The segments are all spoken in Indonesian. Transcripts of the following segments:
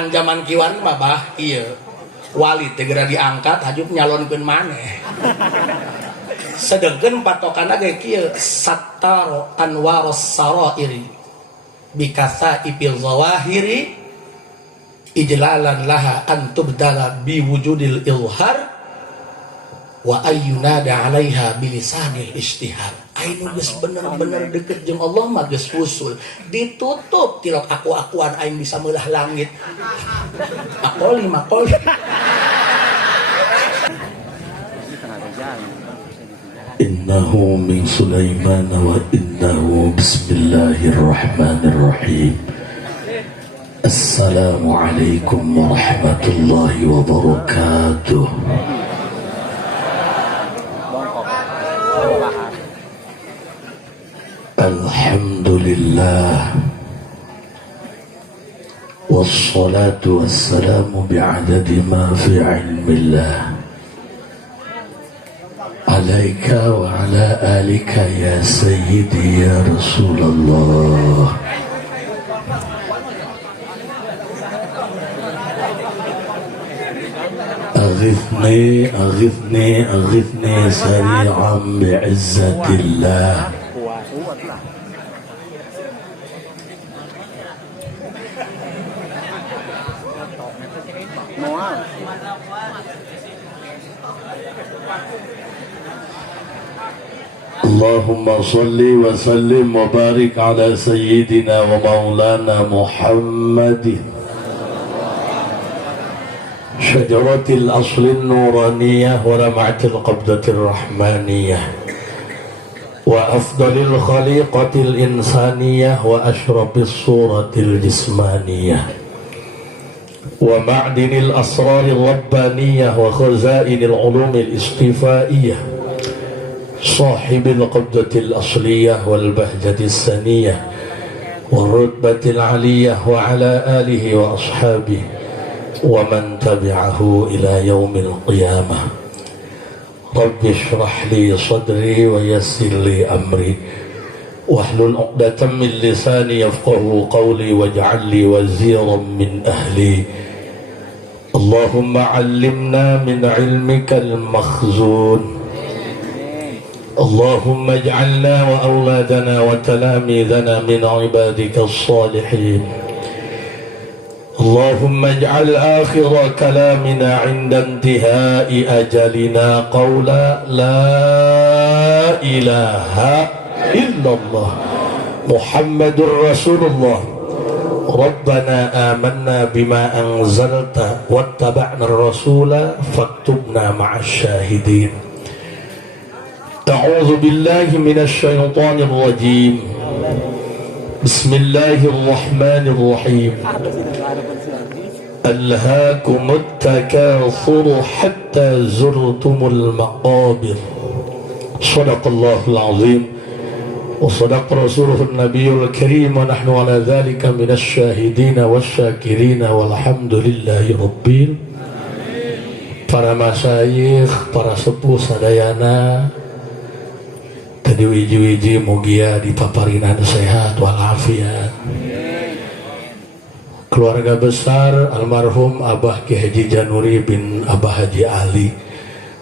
patokan zaman kiwari mah bah iya wali tegera diangkat hajup nyalonkeun maneh sedengkeun patokanna ge kieu sattaro anwaros sarairi bikasa ipil zawahiri ijlalan laha an tubdala biwujudil ilhar wa ayyunada 'alaiha bilisanil istihar. Aing geus bener-bener deket jeung Allah mah geus usul. Ditutup tilok aku-akuan aing bisa meulah langit. Makoli. Innahu min Sulaiman wa innahu bismillahirrahmanirrahim. Assalamualaikum warahmatullahi wabarakatuh. Alhamdulillah wassalatu wassalamu bi'adadi ma fi ilmillah alaika wa ala alika ya sayyidi ya Rasulullah. أغثني سريعا بعزة الله. اللهم صل وسلم وبارك على سيدنا ومولانا محمد شجرة الأصل النورانية ولمعة القبضة الرحمانية وأفضل الخليقة الإنسانية وأشرف الصورة الجسمانية ومعدن الأسرار الربانية وخزائن العلوم الاصطفائية صاحب القبضة الأصلية والبهجة السنية والرتبة العلية وعلى آله وأصحابه ومن تبعه إلى يوم القيامة. رب اشرح لي صدري ويسر لي أمري واحلل عقدة من لساني يفقه قولي واجعل لي وزيرا من أهلي. اللهم علمنا من علمك المخزون. اللهم اجعلنا وأولادنا وتلاميذنا من عبادك الصالحين. اللهم اجعل آخر كلامنا عند انتهاء أجلنا قولا لا إله إلا الله محمد رسول الله. ربنا آمنا بما أنزلت واتبعنا الرسول فاكتبنا مع الشاهدين. أعوذ بالله من الشيطان الرجيم. بسم الله الرحمن الرحيم. ألهاكم التكاثر حتى زرتم المقابر. صدق الله العظيم وصدق رسوله النبي الكريم ونحن على ذلك من الشاهدين والشاكرين والحمد لله ربين. Para masyayikh, para sepuh sadayana, tadi wiji-wiji mugia dipaparinan sehat walafiat. Keluarga besar almarhum Abah Ki Haji Januri bin Abah Haji Ali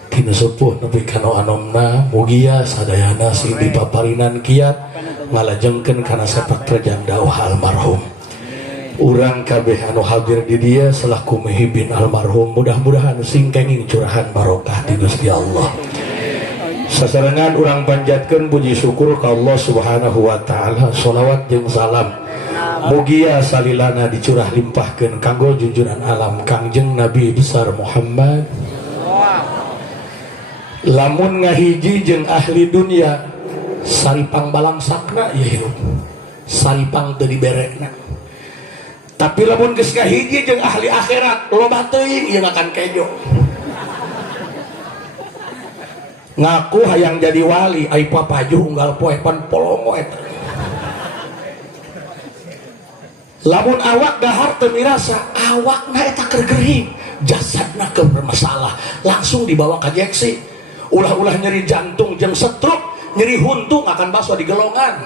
tina sepuh nepi kana anomna mugia sadayana sing dipaparinan kiat ngalajengkeun kana sepak terjang dakwah almarhum. Urang kabeh anu hadir di dieu selaku muhibin almarhum mudah-mudahan sing kenging curahan barokah ti Gusti Allah. Sasarengan urang panjatkeun puji syukur ka Allah Subhanahu wa taala. Shalawat jeung salam mugia salilana dicurah limpahkeun kanggo junjungan alam Kangjeng Nabi besar Muhammad. Lamun ngahiji jeung ahli dunia saripang balangsakna ya hirup saripang teu diberekna. Tapi lamun geus ngahiji jeung ahli akhirat loba teuing ieu akan kejo. Ngaku hayang jadi wali ai papaju unggal poe pan polongo eta. Lamun awak dahar teu mirasa awakna eta keur gering, jasadna keur bermasalah, langsung dibawa ka jeksi. Ulah-ulah nyeri jantung jeung stroke, nyeri huntung akan baso di gelongan.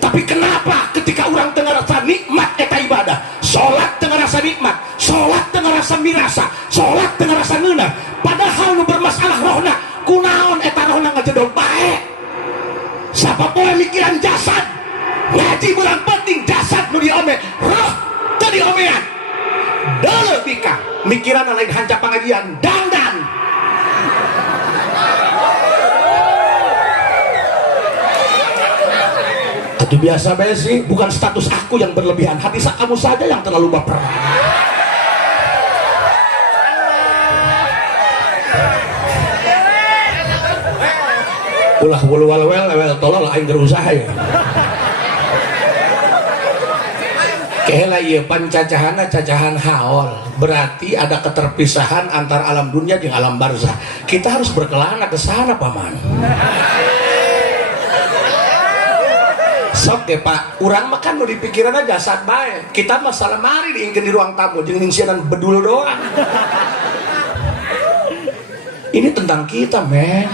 Tapi Tapi kenapa ketika orang tengah rasa nikmat eta ibadah, sholat tengah rasa nikmat, sholat tengah rasa mirasa, sholat tengah rasa ngeunah, padahal nu bermasalah rohna kunaon eta rohna ngajedol bae. Siapa boleh mikiran jasad, ngaji bulan penting jasad nu diome, roh teu diomean. Deuleu bika mikiran lain hanca pangajian dandan. Itu biasa besi, bukan status aku yang berlebihan, hati kamu saja yang terlalu baper. Ulah bulu walwel tolol aing berusaha ya. Kehela ieu pancacahana cacahan haol, berarti ada keterpisahan antar alam dunia dengan alam barzah. Kita harus berkelana ke sana paman. Sok ya Pak, urang makan nu dipikiranna jasad bae. Kita masalah mari diingkeun di ruang tamu jeung ningsieun bedul doang. Ini tentang kita, men.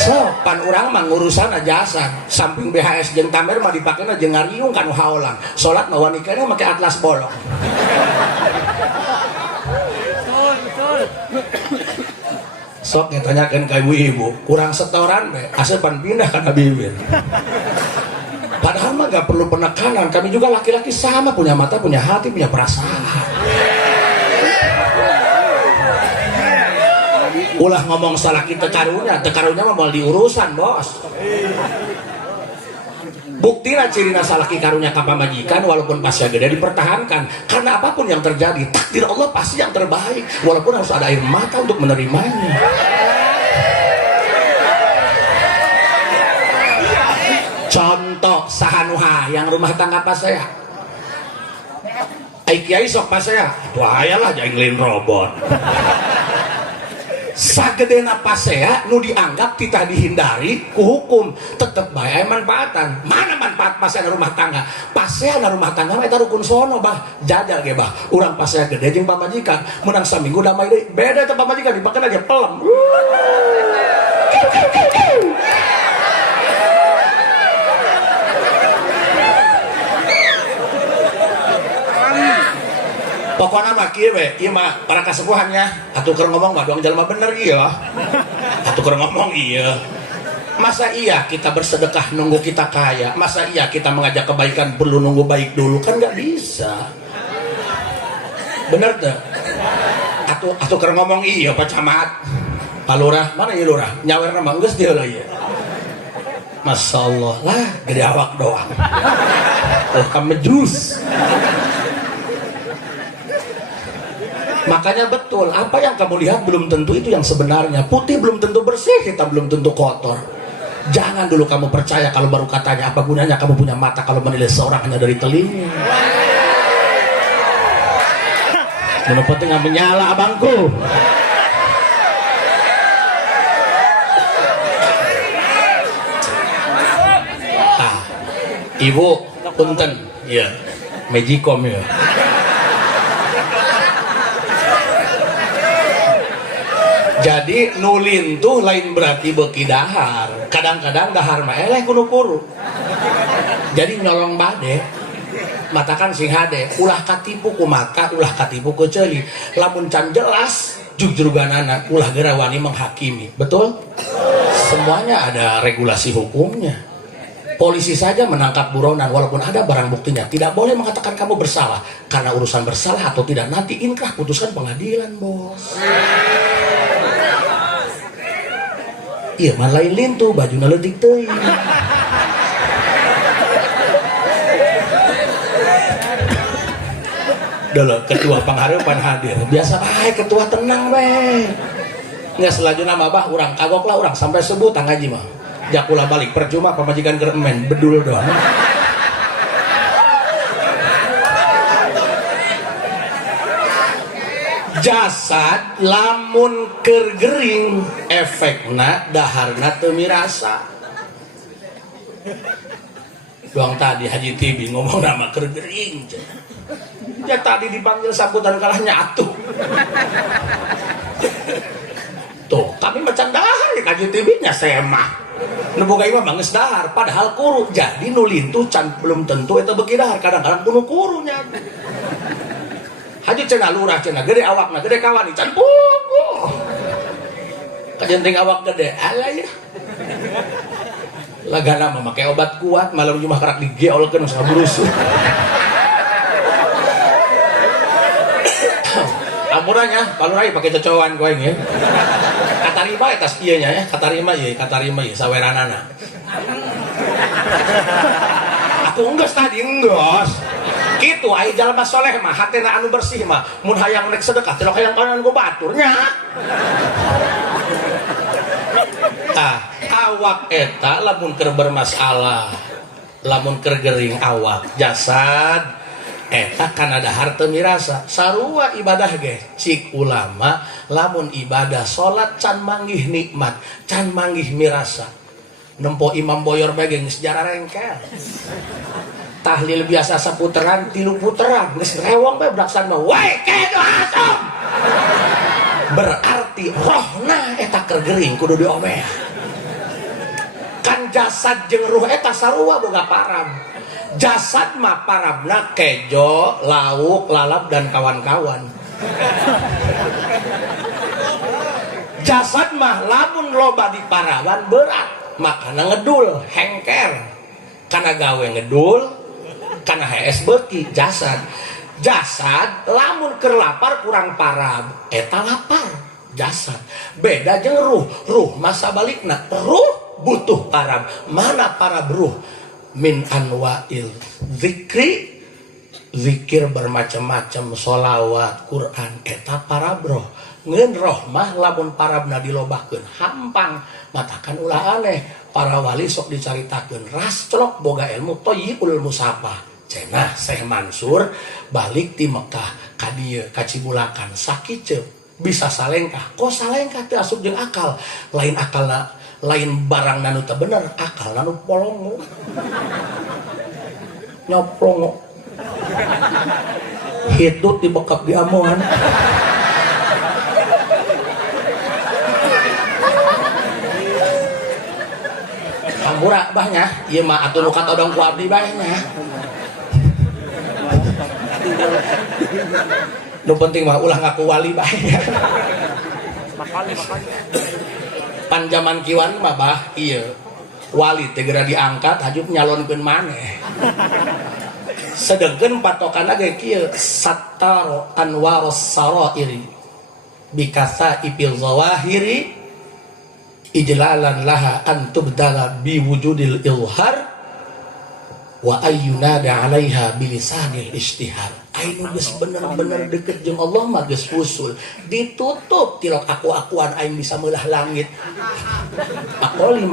So, pan urang mah ngurusan jasad. Samping BHS jeung tamer mah dipakena jeung ngariung kanu haolang. Salat mah wanikana make atlas bolong. Betul. Sok ngetanyakan ke ibu-ibu, kurang setoran be, asepan pindah karena bibir. Padahal mah gak perlu penekanan, kami juga laki-laki sama, punya mata, punya hati, punya perasaan. Ulah ngomong salah kita tekarunya mah mau diurusan bos. Bukti cirina salaki karunya ka pamajikan walaupun pasnya gede dipertahankan, karena apapun yang terjadi takdir Allah pasti yang terbaik walaupun harus ada air mata untuk menerimanya. Contoh sahanuha yang rumah tangga pas saya ai kiai sok pas saya wah ayalah jaing lain robot. Sagedena pasea nu dianggap tidak dihindari ku hukum tetep bae manfaatan. Mana manfaat pasea na rumah tangga? Pasea na rumah tangga mah eta rukun sono bah, jajal ge bah. Urang pasea gede jeung pamajikan menang saminggu damai deui. Beda teh pamajikan dipakeun aja pelem. Pokoknya mah kieu we, ieu mah para kasepuhannya atuh keur ngomong mah doang jalma bener ieu lah. Atuh keur ngomong ieu. Masa iya kita bersedekah nunggu kita kaya? Masa iya kita mengajak kebaikan perlu nunggu baik dulu? Kan nggak bisa. Bener tuh. Atuh keur ngomong ieu Pak Camat. Pak Lurah, mana ieu Lurah? Nyawerna mah geus dieu lah ieu. Masyaallah lah, gede awak doang. Oh, kamejus. Makanya betul, apa yang kamu lihat belum tentu itu yang sebenarnya. Putih belum tentu bersih, hitam belum tentu kotor. Jangan dulu kamu percaya kalau baru katanya. Apa gunanya kamu punya mata kalau menilai seorang hanya dari telinga. Mana penting nggak menyala abangku. Ibu, punten, ya, Magicom ya. Jadi nulin tuh lain berarti beki dahar. Kadang-kadang dahar mah eleh kudu kuru. Jadi nyolong bade. Matakan sing hade, ulah katipu ku mata, ulah katipu ku ceuli. Lamun can jelas jujurganana, ulah geura wani menghakimi. Betul? Semuanya ada regulasi hukumnya. Polisi saja menangkap buronan walaupun ada barang buktinya. Tidak boleh mengatakan kamu bersalah. Karena urusan bersalah atau tidak nanti inkrah putuskan pengadilan, bos. Iya, mah lain lintu, bajuna leutik teuing. Dulu ketua panghareupan hadir. Biasa bae ketua tenang bae. Nggak selanjutnya mah bah urang kagok lah urang sampai sebut ngaji mah. Jakula balik percuma pamajikan geremen bedul doang. Jasad lamun keur gering efekna daharna teu mirasa. Doang tadi Haji Tibi ngomong nama keur gering. Ya tadi dipanggil sambutan kalah nyatu. Tuh, kami macam dahar ya Haji Tibi nya semah. nu boga imah mah geus dahar padahal kuru. Jadi nu lintuh can belum tentu eta beuki dahar, kadang-kadang kudu kurunya. Haju cenah lurah cenah gede awakna gede kawani can puguh. Kajenting awak gede alah ya. Lagana mah make obat kuat malam cuma karak digeolkeun saburus. Amuranya palurai pakai cocokan kowe ya. Katarima eta ieu nya ya, katarima ieu saweranana. Aku enggeus tadi enggeus. Kitu aya jalma soleh mah hatena anu bersih mah mun hayang rek sedekah teh hayang kanan ku baturnya. Awak eta lamun keur bermasalah, lamun keur gering awak jasad eta kan ada harta mirasa sarua ibadah ge cik ulama lamun ibadah salat can manggih nikmat can manggih mirasa nempo imam boyor bae geus sejarah rengkel tahlil biasa saputeran 3 puteran geus rewong bae braksan mah wae kedo asam berarti rohna eta keur gering kudu diomeh kan jasad jeung ruh eta sarua boga param. Jasad mah parabna kejo, lauk, lalap dan kawan-kawan. Jasad mah lamun loba di parawan berat, makana ngedul, hengker. Kana gawe ngedul, kana hees beuki jasad. Jasad lamun keur lapar kurang parab, eta lapar. Jasad beda jeung ruh mah sabalikna. Ruh butuh parab. Mana parab ruh? Min anwa'il zikri zikir bermacam-macam sholawat Quran eta parabroh ngeun roh mah lamun parabna dilobahkeun hampang matakan ulah aneh para wali sok dicaritakeun rasclok boga ilmu thayyibul musafah cenah Syekh Mansur balik ti Mekah ka dieu ka Cibulakan sakiceu bisa salengkah kok salengkah teu asup jeung akal lain akalna lain barang nanu teu bener akal nanu polongo nyoplongo hitut dibekap di amuan pamura bahnya ieu mah atuh nu katodong ku abdi bae nya nu penting mah ulah ngaku wali bae makali pan zaman kiwan mah bah iya wali teh geura diangkat hajup nyalonkeun maneh sedengkeun patokanna ge kieu sattaro anwaros sarairi bikasa ipil zawahiri ijlalan laha an tubdala bi wujudil ilhar wa ayyunada 'alaiha bilisanil istihar aing geus bener-bener deket jeung Allah mah geus usul ditutup tilok aku-akuan aing bisa meulah langit makoli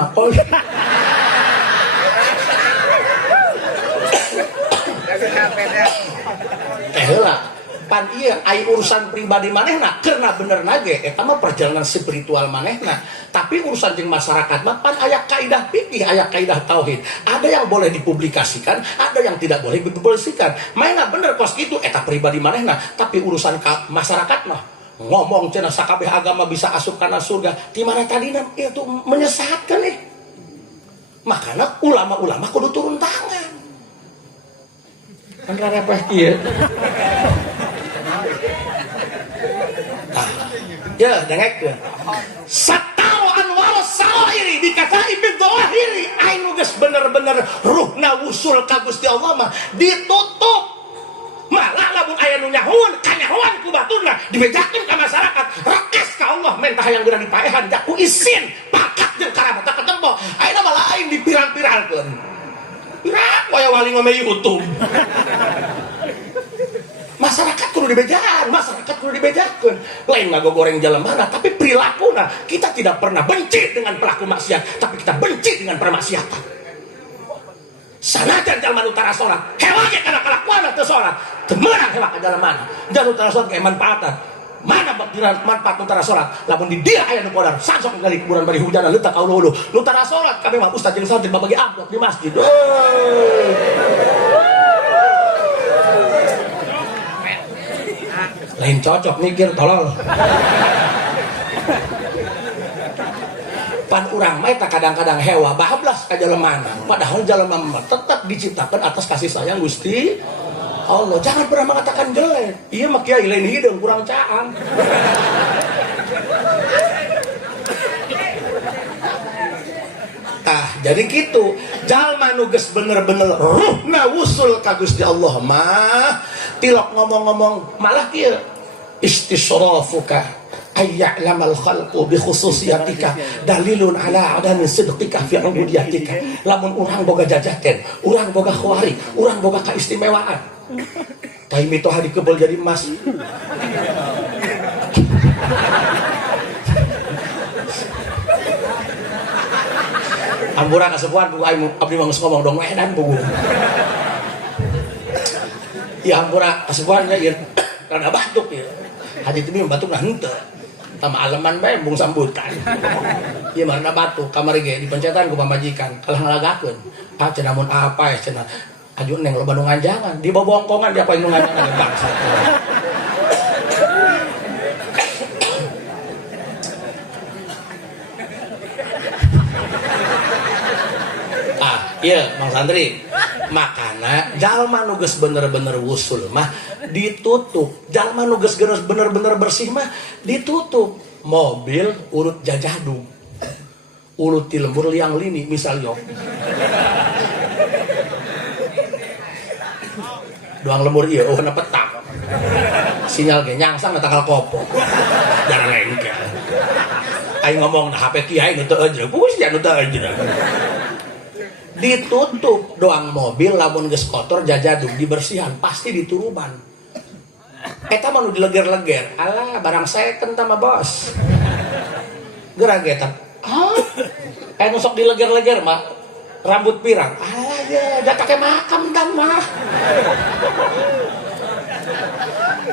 heula pan ieu ai urusan pribadi manehna keurna bener nage eta mah perjalanan spiritual manehna tapi urusan jeung masyarakat mah pan aya kaidah fikih aya kaidah tauhid ada yang boleh dipublikasikan ada yang tidak boleh dipublikasikan mainna bener kos kitu eta pribadi manehna tapi urusan masyarakat mah ngomong cenah sakabeh agama bisa asup kana surga di mana tadina itu menyesatkan makana ulama-ulama kudu turun tangan kan repeh kieu ya dengek sataro anwaros sarairi dikatai bil zawahiri aing geus bener-bener ruhna wusul ka Gusti Allah mah ditutup malah lamun aya nu nyahoan kanyahoan ku baturna dibejakeun ka masyarakat rekes ka Allah mentah hayang geura dipaehan da ku izin pakat jeung karamat ketempo ayeuna mah lain dipirang-pirangkeun pirang waya wali ngome YouTube masyarakat kudu dibejakeun lain ngago goreng jalan mana tapi perilakuna kita tidak pernah benci dengan pelaku maksiat tapi kita benci dengan permaksiatan sanajan jalma nu tara salat hewaje kana kalakuan teu salat teu meunang hewa ka jalan mana dan nu tara salat ge manfaatan mana manfaat nu tara salat lamun di dia aya nu podar sangsok ngali kuburan bari hujan leutak ka ulu-ulu nu tara salat kabeh mah ustaz jeung santri babagi amplop di masjid lain cocok mikir tolol pan urang mah eta kadang-kadang hewa bablas ka jelemana padahal jelema mah tetap diciptakan atas kasih sayang Gusti Allah. Jangan pernah mengatakan jelek. Iya mah kiai lain hideung kurang caang. Tah jadi gitu jalma nuges bener-bener ruhna wusul ka Gusti Allah mah tilok ngomong-ngomong malah kieu istisrafuka ayya'lamal khalqu bi khususiyatika dalilun ala adami sidqika fi ubudiyatika. Lamun urang boga jajaken, urang boga khawari, urang boga kaistimewaan. Tapi mito hadi kebel jadi emas. Ampura kasepuan buku aing abdi mah geus ngomong dong edan buku. Ya ampura kasepuan ya rada batuk ya. Haji teu batuk nah henteu. Tama aleman bae bung sambutan. Ieu mah rada batuk kamari ge dipencetan ku pamajikan kalah ngalagakeun. Ah cenah mun apa ya cenah. Aju neng loba nu nganjangan di bobongkongan dia paling nu nganjangan bangsa. Iya, Mang Santri. Makana jalma nuges bener-bener wusul mah ditutup. Jalma nuges bener-bener bersih mah ditutup. Mobil urut jajadu. Urut ti lembur liang lini misalnya. Doang lembur ieu eueuna petang. Sinyal ge nyangsang tanggal kopo. Jangan lengkel. Aing ngomong nah HP kiai nu teu ejreg. Pugus ya nu teu ejreg. Ditutup doang mobil lamun geus kotor jajadug dibersihan pasti dituruban eta mah nu dileger-leger alah barang second tama bos geura ge eta nu sok dileger-leger mah rambut pirang alah ya da pake makam dan mah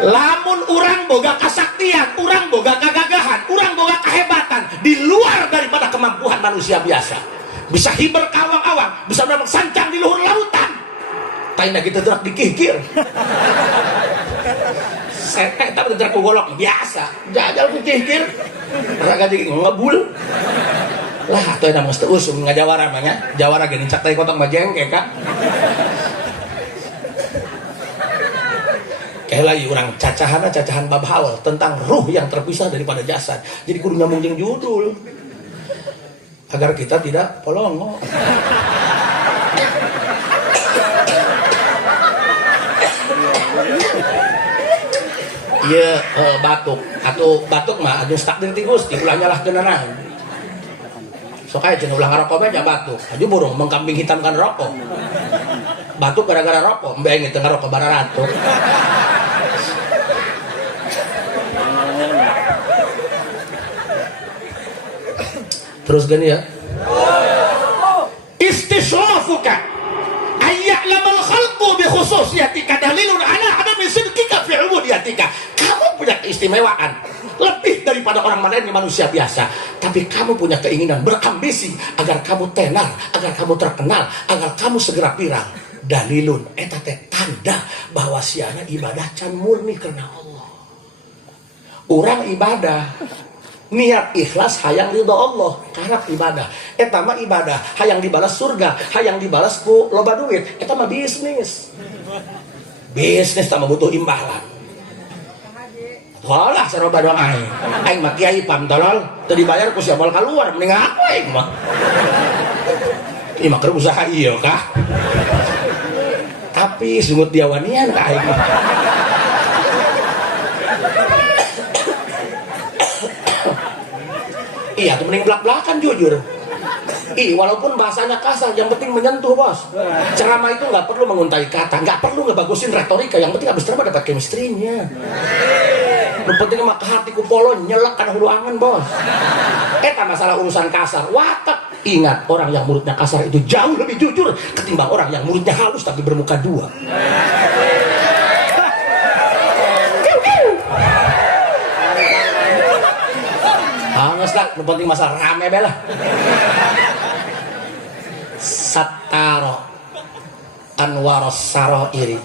lamun urang boga kasaktian urang boga kagagahan urang boga kehebatan di luar daripada kemampuan manusia biasa bisa hiber kawang-awang, bisa memang sancang di luhur lautan. Taina kita gerak dikikir. Setek tapi gerak golok biasa. Jajal ku kikir. Raga jadi ngebul. Lah atuh eta mah teu usum ngajawara mah nya. Jawara ge nincak teh kotong mah jengke ka. Kela urang cacahan bab haul tentang ruh yang terpisah daripada jasad. Jadi kudu nyambung jeung judul. Agar kita tidak polongo. Iya batuk atau batuk mah adu takdir ti Gusti ulah nyalahkeun naon. Sok aya cenah ulah ngarokok bae batuk. Aju burung mengkambing hitamkan rokok. Batuk gara-gara rokok, mbeng teu ngarokok bararatuk. Terus gini ya. Istisrafuka ayya'lamal khalqu bi khususiyatika dalilun ala adami sidqika fi ubudiyatika. Kamu punya keistimewaan lebih daripada orang lain manusia biasa, tapi kamu punya keinginan berambisi agar kamu tenar, agar kamu terkenal, agar kamu segera viral. Dalilun eta teh tanda bahwa siana ibadah can murni karena Allah. Orang ibadah niat ikhlas hayang ridho Allah karena ibadah eta mah ibadah hayang dibalas surga hayang dibalas ku loba duit eta mah bisnis mah butuh imbalan tolak saroba doang aing mah kiai pam tolol teu dibayar ku sia moal kaluar mending aku aing mah ieu mah keur usaha ieu kah tapi sungut diawanian ka aing mah iya tuh mending belak-belakan jujur. Walaupun bahasanya kasar, yang penting menyentuh bos. Ceramah itu nggak perlu menguntai kata, nggak perlu ngebagusin retorika, yang penting habis ceramah dapat chemistry-nya. Yang penting mah ke hatiku polo nyelek karena hulu angan bos. Eta masalah urusan kasar, watak. Ingat orang yang mulutnya kasar itu jauh lebih jujur ketimbang orang yang mulutnya halus tapi bermuka dua. Anges lah, yang penting masalah rame belah. Sataro anwaros saroiri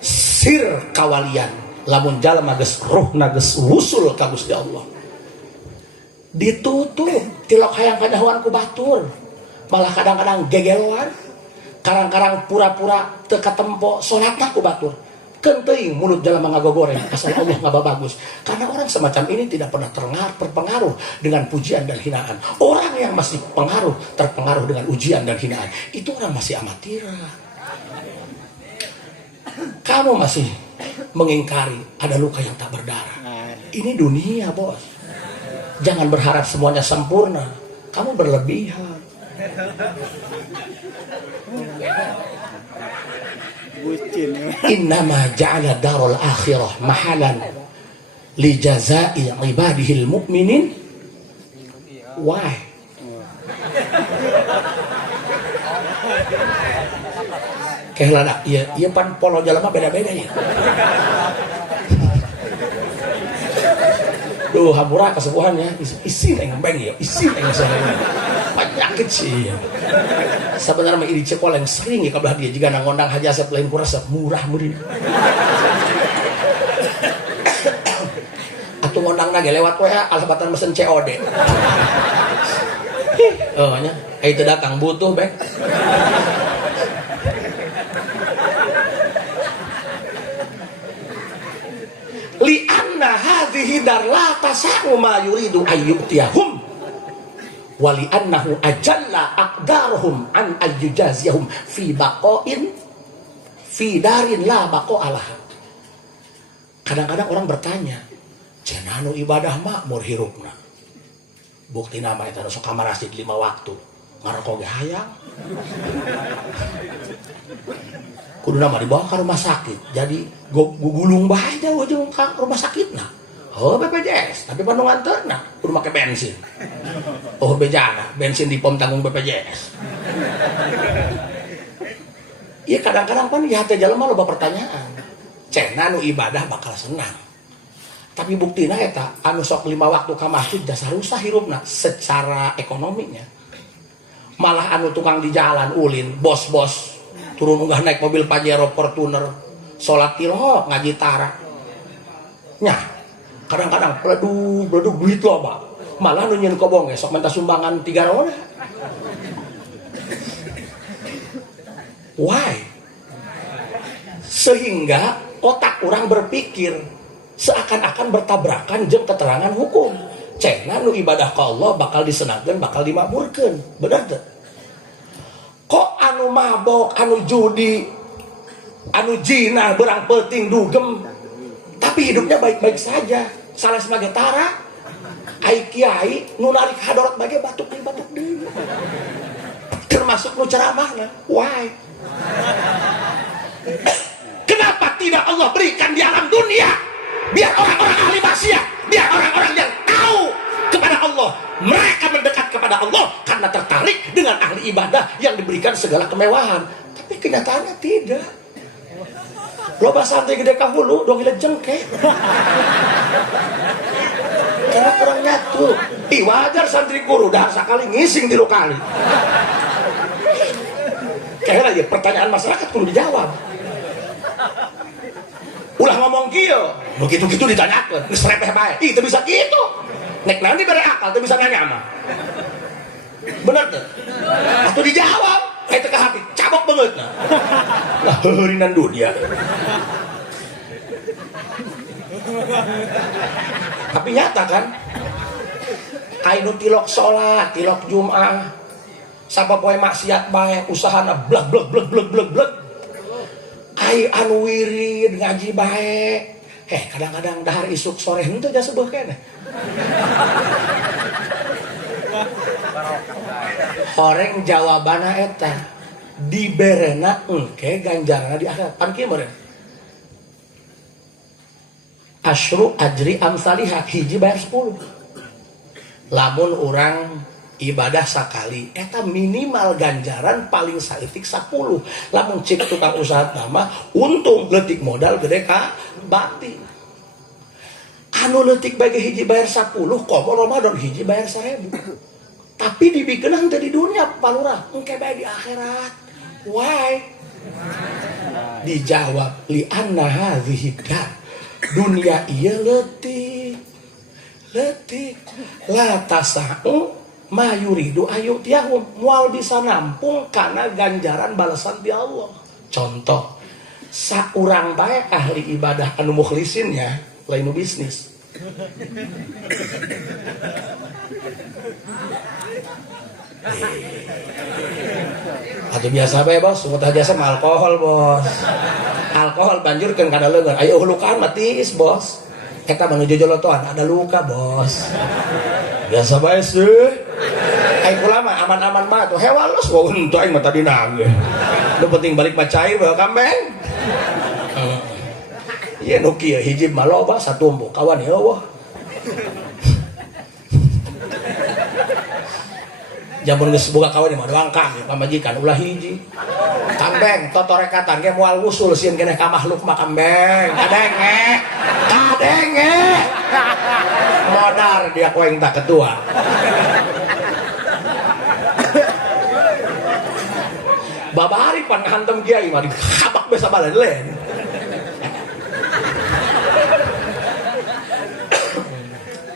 sir kawalian lamun jalma geus ruhna geus wusul ka Gusti Allah ditutup tilok hayang kadahuan ku batur, malah kadang-kadang gegeloan, karang-karang pura-pura teu katempo salatna ku batur. Kenting mulut jalan ngagogoreng asal Allah ngaba bagus. Karena orang semacam ini tidak pernah terpengaruh dengan pujian dan hinaan. Orang yang masih terpengaruh dengan ujian dan hinaan, itu orang masih amatira. Kamu masih mengingkari ada luka yang tak berdarah. Ini dunia, bos. Jangan berharap semuanya sempurna. Kamu berlebihan. Innama ja'ala darul akhirah mahalan li jazai ibadihil mu'minin. Why? Kayak iya pan polo jalama beda-beda ya. Duh, hampura kesepuhannya isi neng ya, isi neng saya penyakit sih. Sebenarnya mah iri cekol yang sering ya kabelah dia jika ngondang haja asep lain kurasa murah murid. Atau ngondang nage lewat WA alhabatan mesen COD. Oh nya, itu datang butuh bek. Li anna hadhihi dar la tasa'u ma yuridu ayyutiyahum wali annahu ajalla aqdaruhum an ayyujaziyahum fi baqain fi darin la baqa'alah. Kadang-kadang orang bertanya, cenah nu ibadah makmur hirupna. Bukti nama eta sok kamar masjid 5 waktu. Ngaroko ge hayang. Kudu nama dibawa ke rumah sakit. Jadi gulung bae jauh jeung ka rumah sakitna. Oh BPJS, tapi panu nganterna kudu make bensin. Oh bejana, bensin di pom tanggung BPJS. Iya kadang-kadang pan di hati jelema loba pertanyaan. Cenah nu ibadah bakal senang. Tapi buktina eta anu sok 5 waktu ka masjid dasar rusah hirupna secara ekonominya. Malah anu tukang di jalan ulin, bos-bos turun unggah naik mobil Pajero Fortuner, sholat tilho ngaji tara. Nya, kadang-kadang beledug duit loba. Malah nu nyeun kobong sok minta sumbangan 3 roda. Why? Sehingga otak orang berpikir seakan-akan bertabrakan jeung keterangan hukum. Cenah nu ibadah ka Allah bakal disenangkeun, bakal dimakmurkeun. Bener teu? Kok anu mabok, anu judi, anu jina, berang penting dugem, tapi hidupnya baik-baik saja. Salah sebagai tara, ai kiai nu narik hadarat bage batuk deui. Termasuk nu ceramahna. Why? Kenapa tidak Allah berikan di alam dunia? Biar orang-orang ahli maksiat, biar orang-orang yang tahu kepada Allah, mereka mendekat kepada Allah karena tertarik dengan ahli ibadah yang diberikan segala kemewahan. Tapi kenyataannya tidak. Loba santri gede ka hulu dong gila jengke. Karena kurang nyatu. Wajar santri guru dah sekali ngising 3 kali. Kayaknya ya pertanyaan masyarakat perlu dijawab. Ulah ngomong kieu, begitu-gitu ditanyakeun, geus repeh bae. Ih, teu bisa kitu. Nek nanti bere akal teu bisa nanya mah. Bener teu? Atuh dijawab, eta ka hati, cabok beungeutna. Lah heurinan dunia. Tapi nyata kan? Ainu tilok salat, tilok Jumat. Sapopoe maksiat bae, usahana bleg. Ai anu wirid ngaji bae. Kadang-kadang dahar isuk sore henteu jasa beuh keneh. Horeng jawabana eta diberena engke ganjaranna di akhirat. Pan kieu meureun. Asyru ajri amsalihah hiji bayar 10. Lamun urang ibadah sakali eta minimal ganjaran paling saeutik 10. Lamun cek tukang usaha nama untung leutik modal gede ka bati. Anu leutik bage hiji bayar 10 komo Ramadan hiji bayar 1000. Tapi dibikeun teh di dunia palurah engke bae di akhirat. Why? Dijawab li anna hadhihi dar. Dunia ieu leutik la tasa'u mayuridu ayu tiahum mual bisa nampung karena ganjaran balasan di Allah. Contoh, saurang bae ahli ibadah anu mukhlisin ya, lain bisnis. Atau biasa bae bos, sumut aja sama alkohol bos. Alkohol banjurkeun kana leungeun, aya lukaan matiis bos. Eta menuju jolotoan ada luka bos. Biasa bae sih. Ai kula mah aman-aman mah tuh hewalus wah henteu aing mah tadi nage. Nu penting balik macair bae kambeng. Ieu nu kieu hiji mah loba satumbuh kawan ya Allah. Jamun geus boga kawan mah doang kang pamajikan ulah hiji. Kambeng totorekatan ge moal wusul sieun keneh ka makhluk mah kambeng. Kadenge. Kadenge. Modar dia koeng tak ketua. Babari pan hantem kiai mah dihabak besa balelen.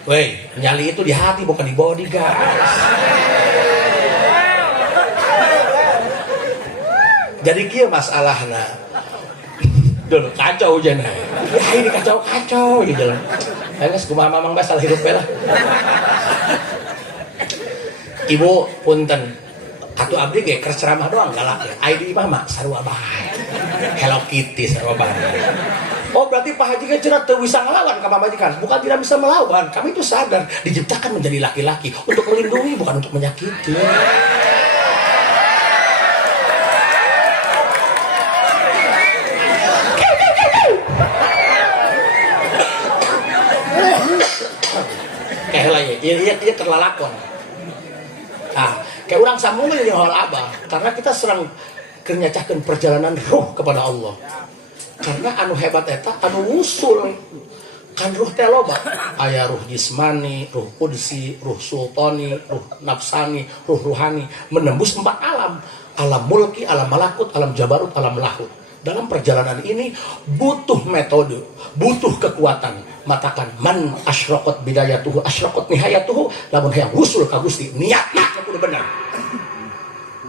Woi, nyali itu di hati bukan di body guys. Jadi kieu masalahna. Dulu kacau aja nah. Ya ini kacau gitu. Geus kumaha mamang basal hirup we lah. Ibu punten. Atuh abdi ge keur ceramah doang galak ya. Ai di imah mah sarua bae. Hello Kitty sarua bae. Oh berarti Pak Haji kan cenah teu bisa ngelawan ka pamajikan. Bukan tidak bisa melawan. Kami itu sadar diciptakan menjadi laki-laki untuk melindungi bukan untuk menyakiti. Kayak lah ya, dia terlalakon. Nah, kayak orang sambung ini hal abah, karena kita serang kenyacahkan perjalanan ruh kepada Allah. Karena anu hebat eta, anu usul kan ruh teh loba. Aya ruh jismani, ruh qudsi, ruh sultani, ruh nafsani, ruh ruhani, menembus 4 alam. Alam mulki, alam malakut, alam jabarut, alam lahut. Dalam perjalanan ini butuh metode, butuh kekuatan. Matakan man asyraqat bidayatuhu asyraqat nihayatuhu, lamun hayang usul ka Gusti niatna kudu bener.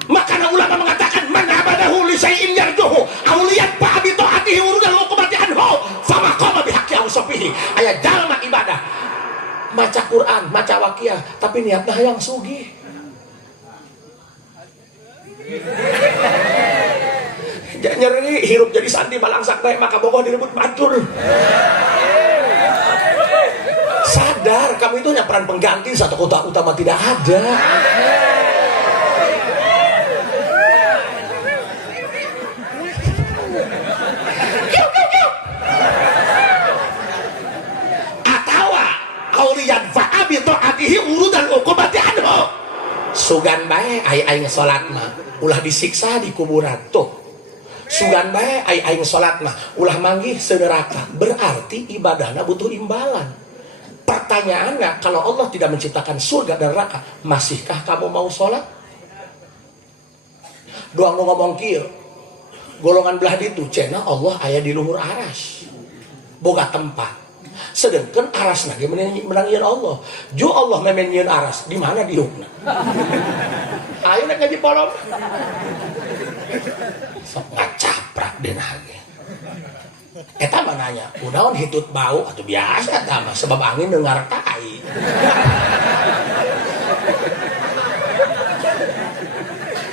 Makana ulama mengatakan man abadahu li syai'in yarjuhu auliyat fa bi taatihi urudan uqubati anhu fama qama bi haqqi awsafihi. Aya jalma ibadah maca Quran, maca waqiah tapi niatna hayang sugih. Nyeri hirup jadi sandi balangsak bae maka bogoh direbut batur. Sadar kamu itu hanya peran pengganti, satu kota utama tidak ada. Atawa auliyan fa'abi ta'atihi urudan uqubati anhu. Sugan bae ai salat mah ulah disiksa di kuburan tuh. Sugan bae ai salat mah ulah manggih sederaka. Berarti ibadahna butuh imbalan. Pertanyaannya, kalau Allah tidak menciptakan surga dan neraka, masihkah kamu mau sholat? Doang ngomong kieu, golongan belah ditu, cena Allah aya di luhur aras, boga tempat. Sedangkan aras lagi menangin Allah. Jo Allah memenyin aras, di mana diukna? Ayo nak ngaji polom. Sok ngacaprak deh nage. Eta mah nanya, kunaon hitut bau atau biasa eta mah sebab angin dengar tai.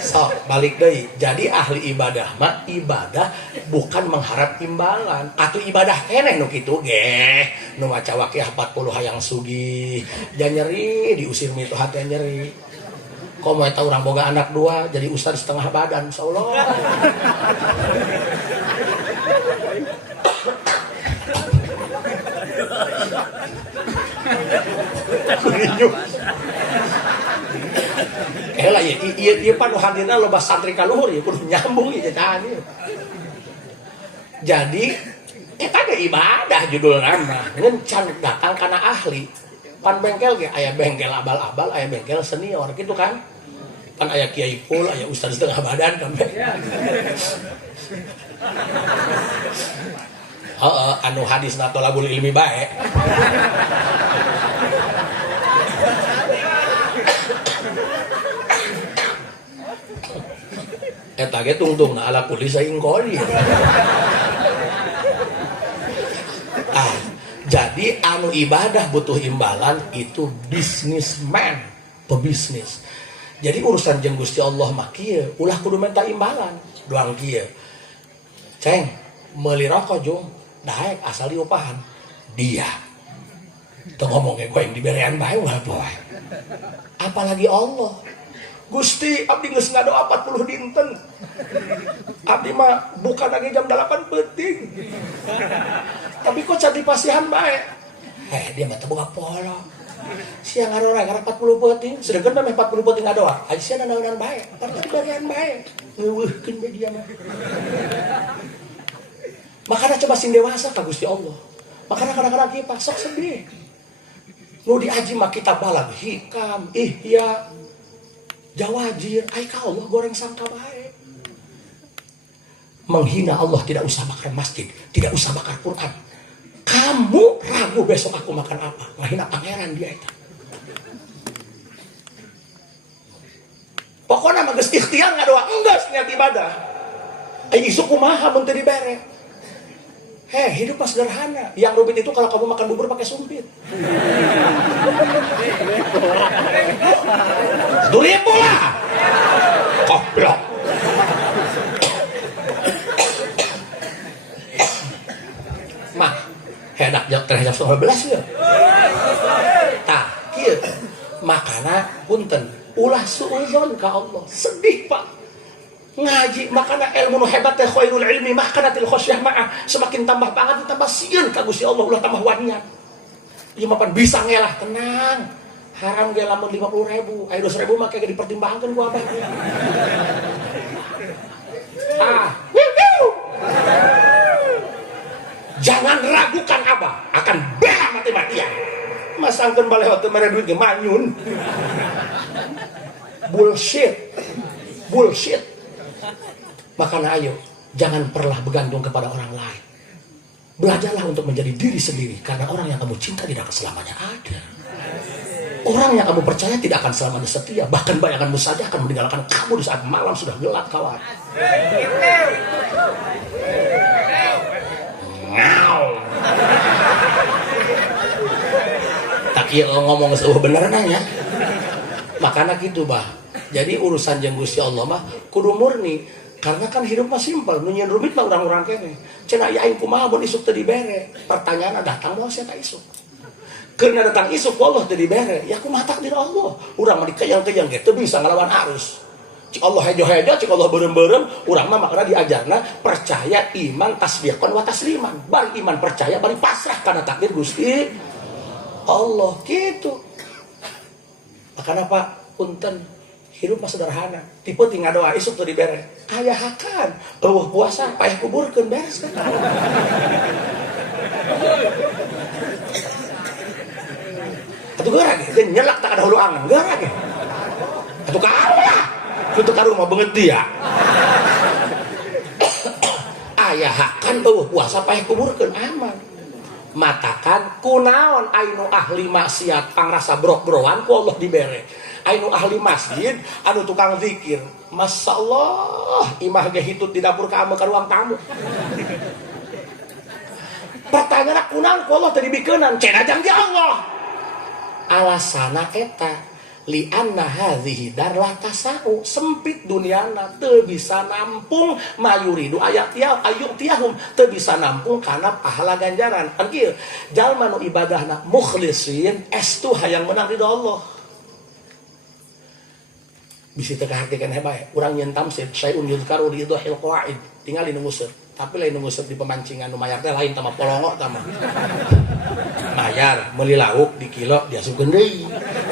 So, balik deui. Jadi ahli ibadah mah ibadah bukan mengharap imbalan. Atuh ibadah keneh nu kitu ge. Nu maca waqiah 40 hayang sugih. Jangan nyeri diusir mitu hate nyeri. Kok mau eta urang boga anak 2 jadi ustaz setengah badan insyaallah. Lah ya, ieu panu hadirna loba santri ka luhur ya kudu nyambung ieu tadi. Jadi eta ge ibadah judulna mah, ngencan datang kana ahli. Pan bengkel ge aya bengkel abal-abal, aya bengkel senior gitu kan. Pan aya kiai full, aya ustaz setengah badan kan. Anu hadis na tolabul ilmi bae. eta ge tungtungna ala kulli saing qadir. Jadi anu ibadah butuh imbalan itu bisnismen, pebisnis. Jadi urusan jeung Gusti Allah mah kieu, ulah kudu minta imbalan, doang kieu. Ceng, meuli rokok jung, daek asal diupahan. Dia. Teu ngomong ge goeng diberean bae ulah poe. Apalagi Allah. Gusti, abdi geus ngadoa 40 dinten. Abdi mah bukan lagi jam 8 penting. Tapi kok cari pasihan bae. Dia mah teu boga pola. Sia ngarora gara 40 penting, sedengkeun mah 40 penting ngadoa. Ai sia naonan bae, pasti barian bae. Ngeuweuhkeun we dia mah. Makanya coba sing dewasa ka Gusti Allah. Makanya kadang-kadang kieu pak sok sedih. Nu diaji mah kitab balag hikam, ihya, jawajir, ai ka Allah goreng sangka bae. Menghina Allah tidak usah bakar masjid, tidak usah bakar Quran. Kamu ragu besok aku makan apa? Menghina pangeran dia itu. Pokoknya mah geus ikhtiar ngadoa enggeus niat ibadah. Ai isu kumaha mun teu dibere. Hidup mah sederhana. Yang rumit itu kalau kamu makan bubur pakai sumpit. Duripu lah. Koplok. Mah, hendak terhadap 12 ya. Tah, kieu. Makana punten, ulah suudzon ka Allah. Sedih, Pak. Ngaji makana ilmu nu hebat teh khairul ilmi makanatil khosyah ma'ah, semakin tambah banget tambah sieun ka Gusti Allah ulah tambah wanian. Ieu mah pan bisa ngelah tenang. Haram ge lamun 50.000, aya 200.000 mah kaya dipertimbangkeun ku Abah. Jangan ragukan Abah akan bela mati-matian. Masangkeun baleho teu mere duit ge manyun. Bullshit. Makanya ayo, jangan pernah bergantung kepada orang lain. Belajarlah untuk menjadi diri sendiri. Karena orang yang kamu cinta tidak akan selamanya ada. Orang yang kamu percaya tidak akan selamanya setia. Bahkan bayanganmu saja akan meninggalkan kamu di saat malam sudah gelap, kawan. Tak iya ngomong seueuh bener nanya. Makanya gitu, bah. Jadi urusan jeung Gusti Allah mah kudu murni. Karena kan hidup mah simpel, nu nyeun rumit mah urang-urang kene. Cenah ieu aing kumaha mun isuk teu dibere? Pertanyaanna datang moal sia tak isuk. Keuna datang isuk Allah teu dibere, ya kumaha takdir Allah. Urang mah dikeyang-keyang ge teu bisa ngalawan arus. Cik Allah hejo-hejo, cik Allah beureum-beureum, urang mah makana diajarna percaya iman tasdiqan wa tasliman. Bari iman percaya, bari pasrah kana takdir Gusti Allah gitu. Makana Pak, punten hidup mah sederhana. Tipe tinggal doa isuk teu dibere. Aya hakan, eueuh puasa payah kuburkeun beres kan. Atuh geura ge, nyelak tak ada hulu angan, geura ge. Atuh ka Allah. Kitu ka rumah beungeut dia. Aya hakan eueuh puasa payah kuburkeun aman. Matakan kunaon ainu ahli maksiat pangrasa brok-broan ku Allah dibere. Ainu ahli masjid anu tukang zikir, Masya Allah imah ge hitut di dapur kamu ke ruang tamu. Pertanyaan kunaon ku Allah tadi bikeunan cenah jang di Allah. Alasana eta li anna hadhihi darlah tasau, sempit duniana teu bisa nampung mayuridu ayatiyahum teu bisa nampung kana pahala ganjaran. An kieu jalma nu ibadahna mukhlisin estu hayang menang ridho Allah. Bisa terkehatikan hebat. Orang yang tamsir saya unjul karu di itu hil qaid tinggal di nguseup. Tapi lain nguseup di pemancingan nu mayar teh lain tama polongo tama. Mayar meuli lauk di kilo diasupkeun deui.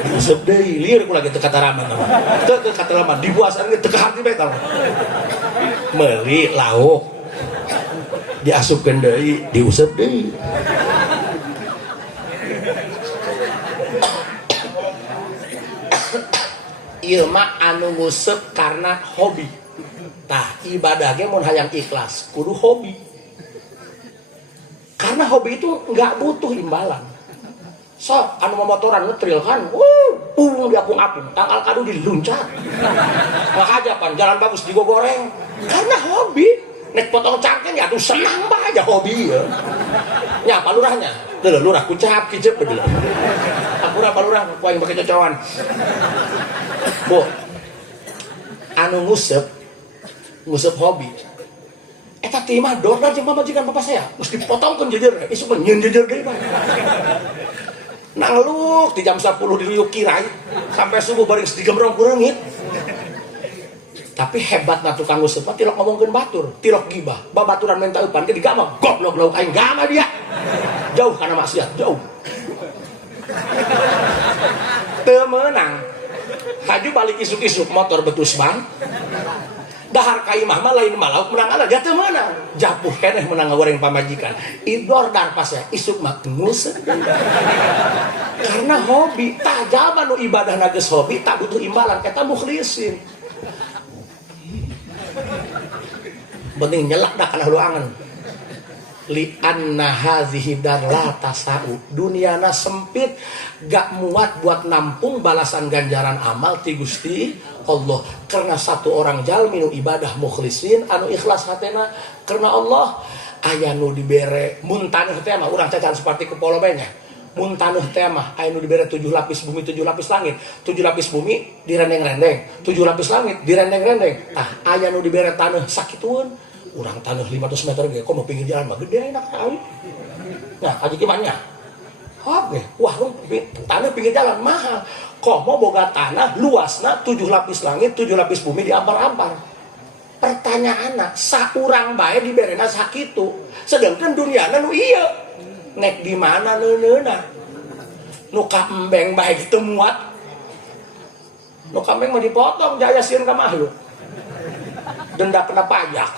Diuseup deui. Lieur ku lagi teu kataraman tama. Teu kataraman dibuasan ge teu kahati bae tama. Meuli lauk diasupkeun deui, diuseup deui. Ieu mah anu nguseup karena hobi. Tah ibadah ge mun hayang ikhlas kudu hobi. Karena hobi itu enggak butuh imbalan. Sok anu motoran ngetril kan, di apung-apung, tanggal kadu diluncat. Nah aja pan jalan bagus digogoreng. Karena hobi. Nek potong cangkeng ya tuh senang aja hobi ya. Ya apa lurahnya? Dulu lurah kucap kicep dulu. Aku apa lurah ku yang pakai cocokan. Bu. Anu ngusep hobi. Eta timah dorna jeung pamajikan bapak saya. Mesti potongkeun jejer, isu pun nyeun jejer deui Pak. Nangluk di jam 10 diluyuk kirai sampai subuh baring digembrong ku reungit. Tapi hebatna tukang ngusep tilok ngomongkeun batur, tilok gibah, babaturan menta eupan ke digama goblok lauk aing gama dia. Jauh kana maksiat, jauh. Teu meunang. Haju balik isuk-isuk motor betus bang. Dahar ka imah mah lain malauk menang ala dia teu meunang. Japuh keneh menang ngagoreng pamajikan. Idor dar pas ya isuk mah ngusep. Karena hobi, tajam anu ibadah geus hobi tak butuh imbalan eta mukhlisin. Penting nyelak dah kana luangan. Li anna hazihi dar la tasau. Duniana sempit gak muat buat nampung balasan ganjaran amal ti Gusti Allah. Karena satu orang jalmi nu ibadah mukhlisin anu ikhlas hatena karena Allah aya nu dibere mun taneuh teh mah urang cacan seperti kepala banyak. Mun taneuh teh mah aya nu dibere 7 lapis bumi 7 lapis langit. 7 lapis bumi direndeng-rendeng, 7 lapis langit direndeng-rendeng. Tah aya nu dibere taneuh sakitueun. Urang taneuh 500 meter ge komo pinggir jalan mah gede enak kali. Nah, kaji gimana? Oke, wah taneuh pinggir jalan mahal. Komo boga tanah luasna 7 lapis langit, 7 lapis bumi diampar-ampar. Pertanyaanna, saurang bae diberena sakitu. Sedangkan duniana nu ieu. Nek di mana neuneuna? Nu ka embeng bae kitu muat. Nu ka embeng mah dipotong jaya sieun ka makhluk. Denda kena pajak.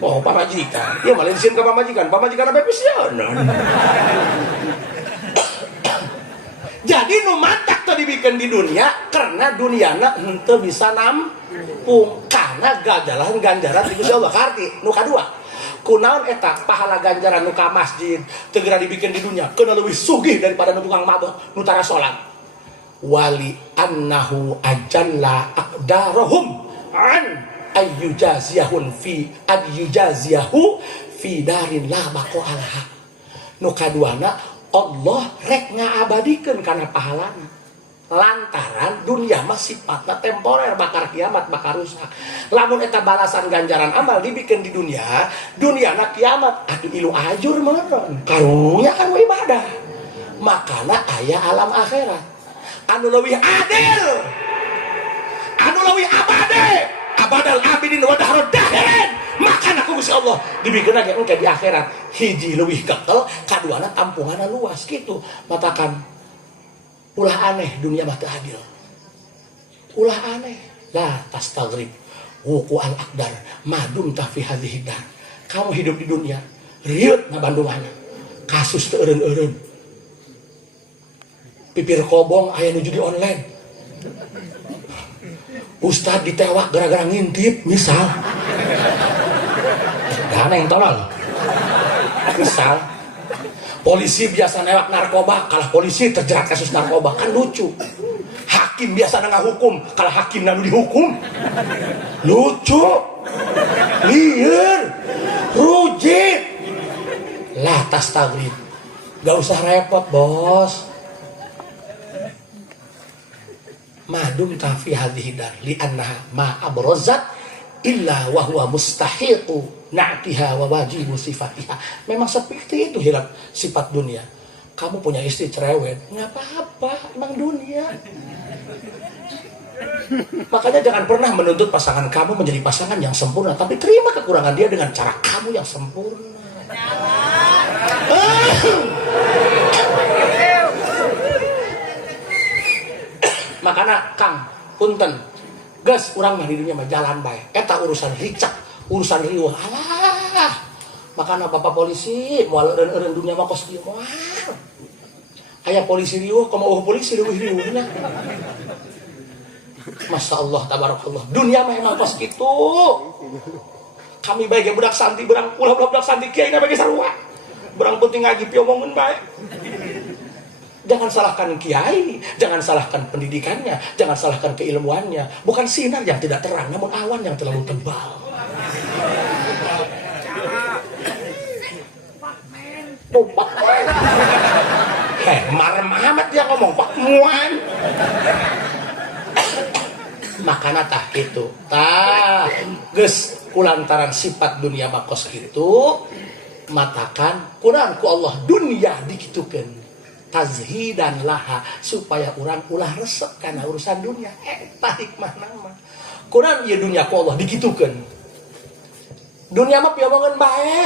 Oh, pamajikan. Ya malah sieun ka pamajikan. Pamajikan apa pisanan. Jadi nu matak tadi bikin di dunia karena duniana henteu bisa nampung karena ganjaran di Gusti Allah. Karti nu kadua. Kunaon eta pahala ganjaran nu ka masjid tegera dibikin di dunia keuna leuwih sugih daripada nu tukang mabok nu tara salat. Wali annahu ajalla aqdarahum an ayyujaziyahu fi darin la baqa'alaha. Nu kaduana Allah rek ngaabadikeun kana pahalana. Lantaran dunia mah sifatna temporer, bakar kiamat bakar rusak. Lamun eta balasan ganjaran amal dibikin di dunia, duniana kiamat atuh ilu ajur meureun. Karunya kan ibadah. Makana aya alam akhirat. Anu leuwih adil. Anu leuwih abade. Abadal abidin wa dahrud dahirin. Makana ku Gusti Allah dibikeun ge engke di akhirat hiji leuwih kekel, kaduana tampunganna luas kitu. Matakan ulah aneh dunia mah teu adil. Ulah aneh. La tastaghrib wuqu al aqdar madum ta fi hadhihi dar. Kamu hidup di dunia rieut ngabandunganna. Kasus teu eureun-eureun. Pipir kobong aya nu judi online. Ustad ditewak gara-gara ngintip misal. Dana yang tolol. Misal polisi biasa newak narkoba, kalah polisi terjerat kasus narkoba, kan lucu. Hakim biasa ngahukum, kalah hakim lalu dihukum. Lucu. Liar. Rujit. Lah tastagrib. Gak usah repot, Bos. Madum tafi hadhihi dar li annaha ma abrozat illa wa huwa mustahiqu na'tiha wa wajibu sifatiha. Memang seperti itu hidup sifat dunia. Kamu punya istri cerewet, nggak apa-apa, emang dunia. Makanya jangan pernah menuntut pasangan kamu menjadi pasangan yang sempurna, tapi terima kekurangan dia dengan cara kamu yang sempurna. Makanya Kang, punten, gas urang mah di dunia mah jalan bae. Eta urusan ricak, urusan riuh. Alah. Makanya Bapak polisi, moal eureun dunia mah kos kieu moal. Aya polisi riuh, komo polisi leuwih riuhna. Masya Allah, tabarakallah. Dunia mah emang kos kitu. Kami bae ge budak santi, berang ulah budak santi kieu na bagi sarua. Berang penting ngaji pi omongeun bae. Jangan salahkan kiai, jangan salahkan pendidikannya, jangan salahkan keilmuannya. Bukan sinar yang tidak terang, namun awan yang terlalu tebal. Pak Men. Marem amat dia ngomong Pak Men. Makana tah gitu. Tah, geus kulantaran sifat dunia makos gitu, matakan kurang ku Allah dunia dikitukeun. Tazhidan laha supaya orang ulah resep karena urusan dunia. Hikmah nama kurang ieu dunia ku Allah dikitukeun. Dunia mah piomongan bae.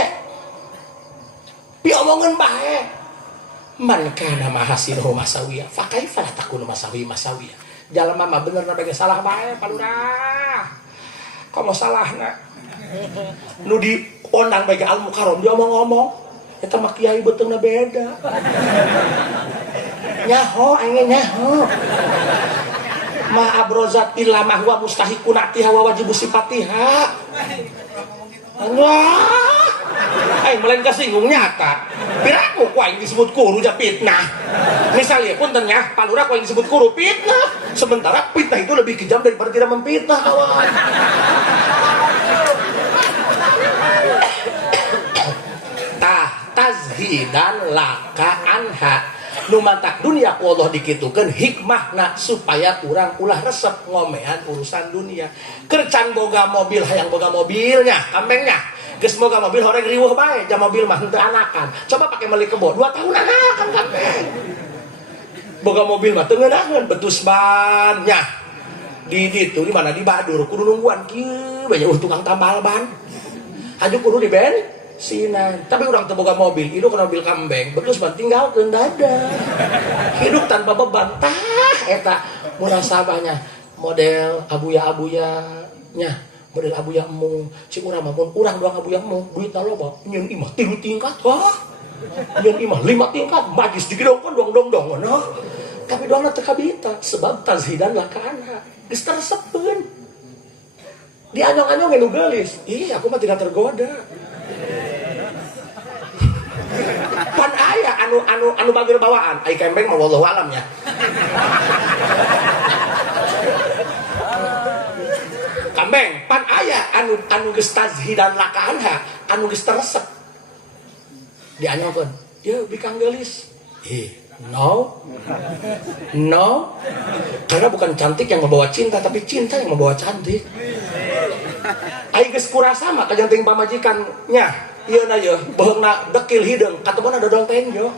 Piomongan bae. Man kana mahasinuhu masawiyah fa kaifa takunu masawiyah. Jalma mah bener na bege salah bae palurah. Komo salahna. Nu di ondang bege al mukarram dia ngomong eta mah kiai beuteungna beda. Nyaho engge nyaho. Ma abrozat illa ma huwa mustahiqun atiha wa wajibu sifatiha. Allah. Melain kasinggung nyata. Piraku ku aing disebut guru ja fitnah. Misalnya punten nya, palura ku aing disebut guru fitnah. Sementara fitnah itu lebih kejam daripada tidak memfitnah kawan. Tazhidan laka anha numantak dunia ku Allah dikitukeun hikmahna supaya urang ulah resep ngomean urusan dunia. Kercan boga mobil hayang boga mobilnya kambengnya geus boga mobil horeng riweuh bae ja mobil mah henteu anakan. Coba pakai meuli kebo 2 tahun anakan kambeng. Boga mobil mah teu ngeunaheun betus ban nya. Di ditu di mana di Badur kudu nungguan kieu banyak tukang tambal ban. Aju kudu di bensinan. Tapi orang teboga mobil, hidup kena mobil kambeng, betul ban tinggal ke dada. Hidup tanpa beban, tah eta munasabahnya model abuya-abuyanya, model abuya emu. Cik urang mah mun urang doang abuya emu, duitna loba, nyeun imah 3 tingkat, hah? Nyeun imah 5 tingkat, magis digedongkeun dong-dong, noh. Tapi doangna teu kabita, sebab tazhidan lakana, geus teresepkeun. Di anyong-anyong nu geulis, ih aku mah tidak tergoda. Pan aya anu bageur bawaan, ai kembeng mah wallahu alam nya. Kambeng pan aya anu geus tazhidan lakaanha, anu geus teresep. Dianyongkeun, "Ye bikang geulis." No. Karena bukan cantik yang membawa cinta, tapi cinta yang membawa cantik. Ai geus kurasa mah ka janting pamajikannya. Ieu na yeuh, beheungna dekil hideung, katebona dodol tenjo.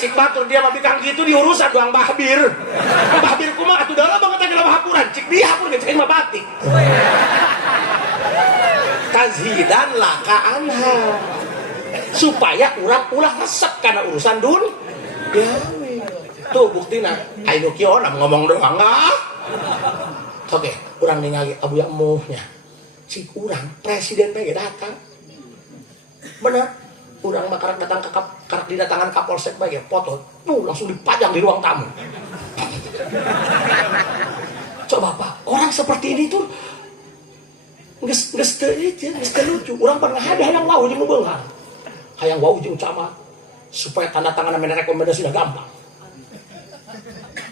Cik batur dia mah bikang gitu diurusan doang bahbir. Bahbir kumaha atuh dalam banget aya hapuran, cik dia hapur ge cek mah batik. Tazhidan laka anha. Supaya urang ulah resep karena urusan dunia. Tuh buktina, ayo kieu ngomong doang ah. Oke, urang ningali abu yang muhnya. Cik urang presiden bae datang. Bener, urang mah karak datang karak didatangan Kapolsek bae foto. Langsung dipajang di ruang tamu. Coba Pak, orang seperti ini tuh geus lucu. Urang pernah ada yang wau jeung nu beunghar. Hayang wau jeung camat supaya tanda tangan men rekomendasi gampang.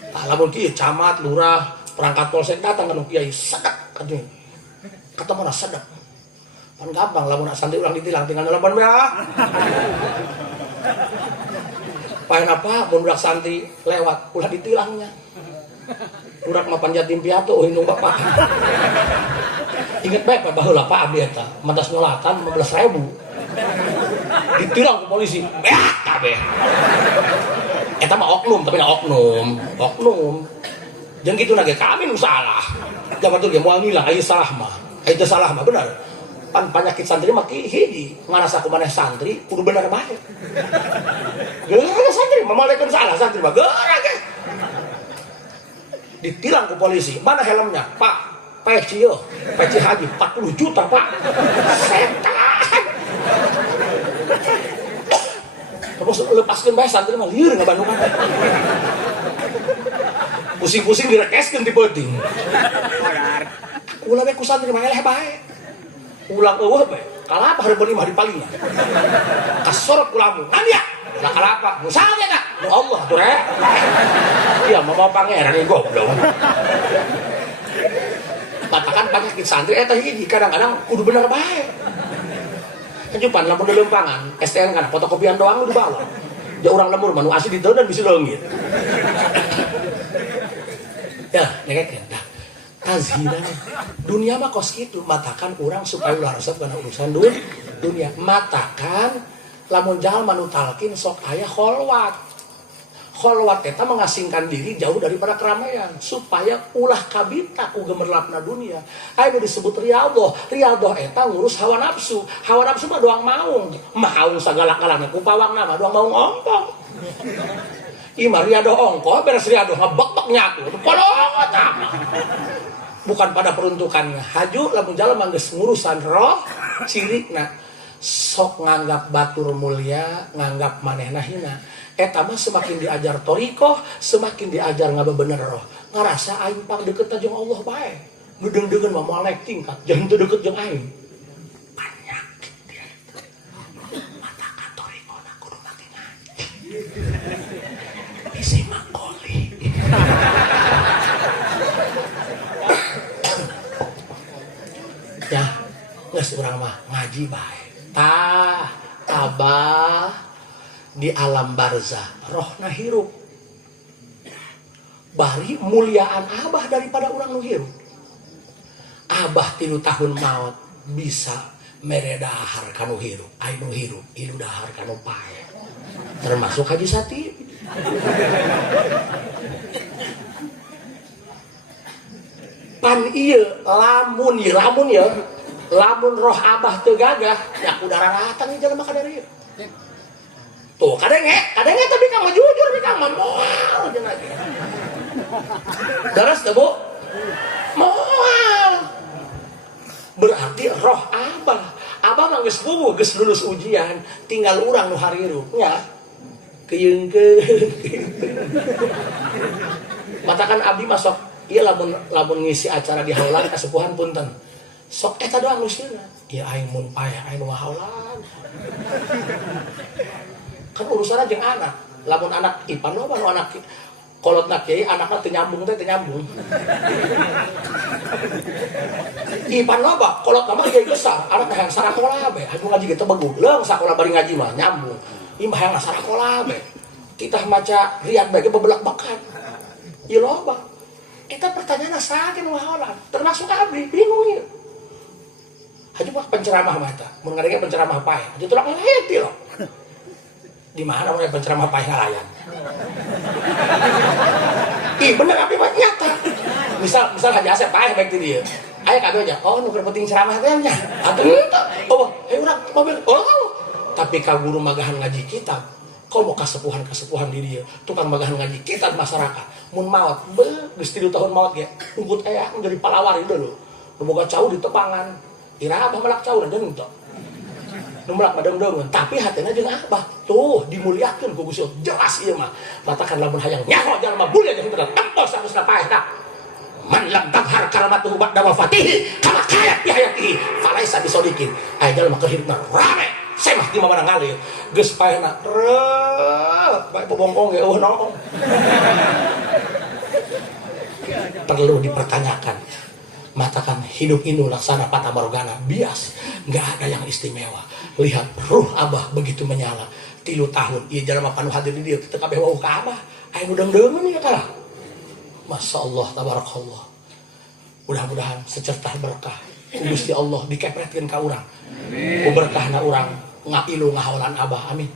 Tah lamun kieu camat, lurah, perangkat polsek datang ka nu kiai sedek kadeu. Katemuna sedek. Pan gampang lamun santri urang ditilang tinggal nelpon ya. Paen apa mun budak santri lewat ulah ditilangnya. Budak mah panjatim piatu indung bapak. Ingat baik Pak baheula Pak abdi eta, mantas nyolatan 15.000. Ditilang ke polisi, kabeh. Eta mah oknum, tapi oknum. Jeung kitu nage kami nu salah. Zaman tuh dia moal nilang aya salah mah. Aya teu salah mah bener. Pan panyakit santri mah hiji, ngarasa kumaneh santri kudu bener bae. Geura santri mamalekeun salah santri mah geura ge. Ditilang ke polisi, mana helmnya? Pak, peci haji 40 juta Pak. Setan. Terus lepaskan bae santri mah lieur ngabandungan. Pusing-pusing direkeskeun ti peuting. Ulah bae ku santri mah eleh bae. Ulang eueuh bae. Kalapa hareupeun imah dipalingna. Kasorot ku lamu. Ania. lah kalapa misalnya nak nu Allah tuh iya mau pangeran ini goblok katakan penyakit santri eta hiji kadang-kadang kudu bener bae kejupan lamun lempangan STN kan fotokopian doang udah bawa dia orang lemur manu asli diteu dan bisa leungit ya negekeun dah tazhiran dunia mah kos kitu matakan urang supaya ulah resep kana urusan dunia matakan lamun jalma nu talkin sok aya kholwat eta mengasingkan diri jauh daripada keramaian supaya ulah kabita ku gemerlapna dunia aya disebut riyadhah eta ngurus hawa nafsu mah doang maung sagala-galana ku pawangna mah doang maung ongkong imah riyadhah ongko beres riyadhah ngebek-bek nyaku kolot bukan pada peruntukannya haju lamun jalma geus ngurusan roh cirikna sok nganggap batur mulia nganggap manehna hina eta mah semakin diajar torikoh semakin diajar ngabebener roh ngarasa aing pang deket jeung Allah bae ngeudeung-deungeun mah moal naik tingkat jangan teu deket jeung aing penyakit dia mata ka torikona kudu mati ngaji isi makoli ya geus urang mah ngaji bae abah di alam barzah rohna hirup bari muliaan abah daripada orang nu hirup abah 3 tahun maut bisa meredahar kanu hirup anu hirup ilu dahar kanu pae termasuk Haji Sati pan ieu lamun roh abah teu gagah ya udara ratang ieu jelema kadari tuh kadenge tapi kamu jujur tapi kamu moal aja lagi daras teh bu moal berarti roh abah mah geus puguh geus lulus ujian tinggal urang nu harirup nya keyeungkeun matakan abdi masuk ieu lamun ngisi acara di haulan kasepuhan punten sok eta doang usirna ieu aing mun paeh aing nu haulan kan urusanna jeung anak lamun anak ipan loba nu anak kolotna kiai anakna teu nyambung ipan loba kolotna mah kiai besar anak hayang sarakola be anu ngaji kitu begung leung sakola bari ngaji mah nyambung imah hayang sarakola be kita maca riak bae bebelak-bekan ieu loba eta pertanyaanna saha nu haolan termasuk abdi bingung ieu haju mah penceramah mah eta mun ngadenge penceramah paeh haju teu ngaheti loh di mana mulai penceramah paeh ngalayan ih bener apa mah nyata misal Haji Asep paeh baik ti dieu aya kabeh aja oh nu penting ceramah teh nya atuh oh urang mobil oh tapi ka guru magahan ngaji kitab kau mau kasepuhan di dieu tukang magahan ngaji kitab masyarakat mun maot geus 3 tahun maot ge ungkut aya menjadi palawar itu lho nu boga cau di tepangan ira abah melak cau dan teu numrak madeng-dengen tapi hatena jeung abah tuh dimuliakeun ku Gusti jelas ieu mah matakan lamun hayang nyaho jalma mulia jeung bener tempos samusna paeh tah man lam takhar kalamatuhu ba'da wafatihi kama kayat bi hayatihi falaisa bisodikin aya jalma kehidupna rame semah di mana ngalir geus paehna bae bobongkong ge eueuh nongkong perlu dipertanyakan matakan hidup ini laksana fata morgana bias nggak ada yang istimewa lihat ruh abah begitu menyala 3 tahun ieu jalma panu hadir di dieu teu kabeh wau ka abah aya nu deung-deungeun ieu tah masyaallah tabarakallah mudah-mudahan secertah berkah ku Gusti Allah dikepretkeun ka urang ku berkahna urang ngapilu ngaholan abah amin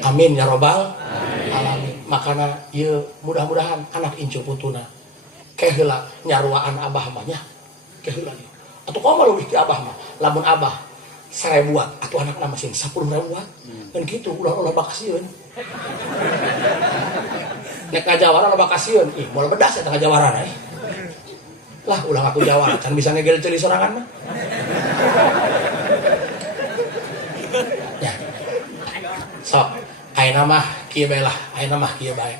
amin ya robbal alamin makana ieu mudah-mudahan anak incu putuna keheula nyaruaan abah mah nya keheula atuh komo leuwih ti abah mah lamun abah 1000-an atuh anakna masih 10.000-an kan kitu ulah bakasieun nek ngajawaran ulah bakasieun ih moal bedas eta ngajawaran lah ulah aku jawara can bisa ngegel ceuli sorangan mah ya sok ayeuna mah kieu bae lah ayeuna mah kieu bae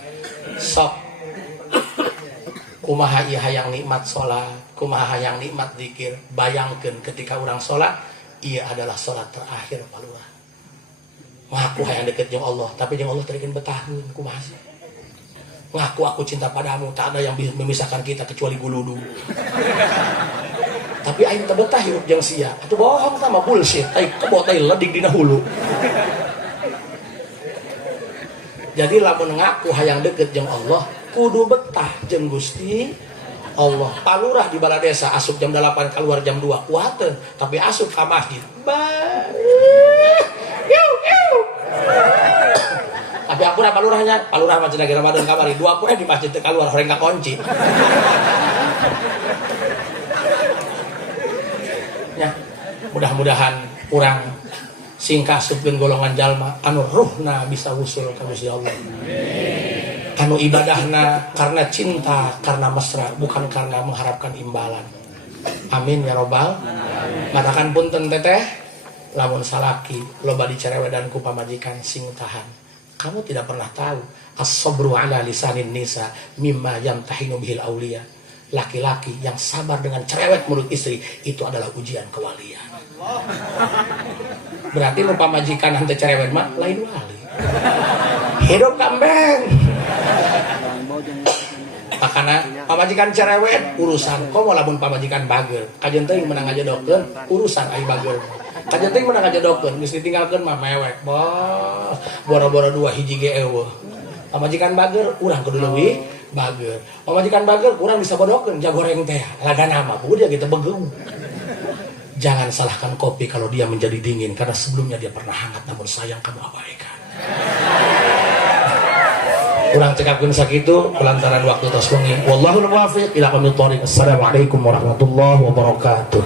sok kumaha ieu hayang nikmat salat, kumaha hayang nikmat zikir. Bayangkeun ketika urang salat, ieu adalah salat terakhir palura. ngaku hayang deket jeung Allah tapi jeung Allah terikan betahun kumaha sih ngaku aku cinta padamu tak ada yang bisa memisahkan kita kecuali guludu tapi aing teu betah hirup jeung sia atuh bohong sama bullshit ai kebo teh ledik dina hulu jadi lamun ngaku hayang deket jeung Allah kudu betah jeung Gusti Allah. Palurah di balai desa asup jam 8 keluar jam 2 kuateun tapi asup ka masjid tapi aku palurahnya palurah mah cenah Ramadan kamari 20 di masjid teu keluar horeng ka kunci ya mudah-mudahan kurang singkah supkeun golongan jalma anu ruhna bisa usul ka Gusti Allah anu ibadahna karena cinta karena mesra bukan karena mengharapkan imbalan amin ya robbal katakan punten teteh lamun salaki loba dicerewedan ku pamajikan sing tahan kamu tidak pernah tahu as-sabru ala lisanin nisa mimma yamtahinu bihil auliya laki-laki yang sabar dengan cerewet mulut istri itu adalah ujian kewalian berarti nu pamajikan henteu cerewet mah lain wali hidup kambeng makana pamajikan cerewet urusan komo lamun pamajikan bagel kajen teuing menang aja dokter urusan ai bagel kajen teuing menang aja dokter geus ditinggalkeun mah mewek bos boro-boro 2 hiji ge eueuh pamajikan bagel urang kudu leuwih bagel pamajikan bagel urang bisa bodokeun jagoreng teh lagana mah kudu dia gitu begeung jangan salahkan kopi kalau dia menjadi dingin karena sebelumnya dia pernah hangat namun sayang kamu abaikan kurang cekapkeun sakitu kulantaran waktu tos wengi wallahul muwaffiq ila aqwamit thoriq assalamualaikum warahmatullahi wabarakatuh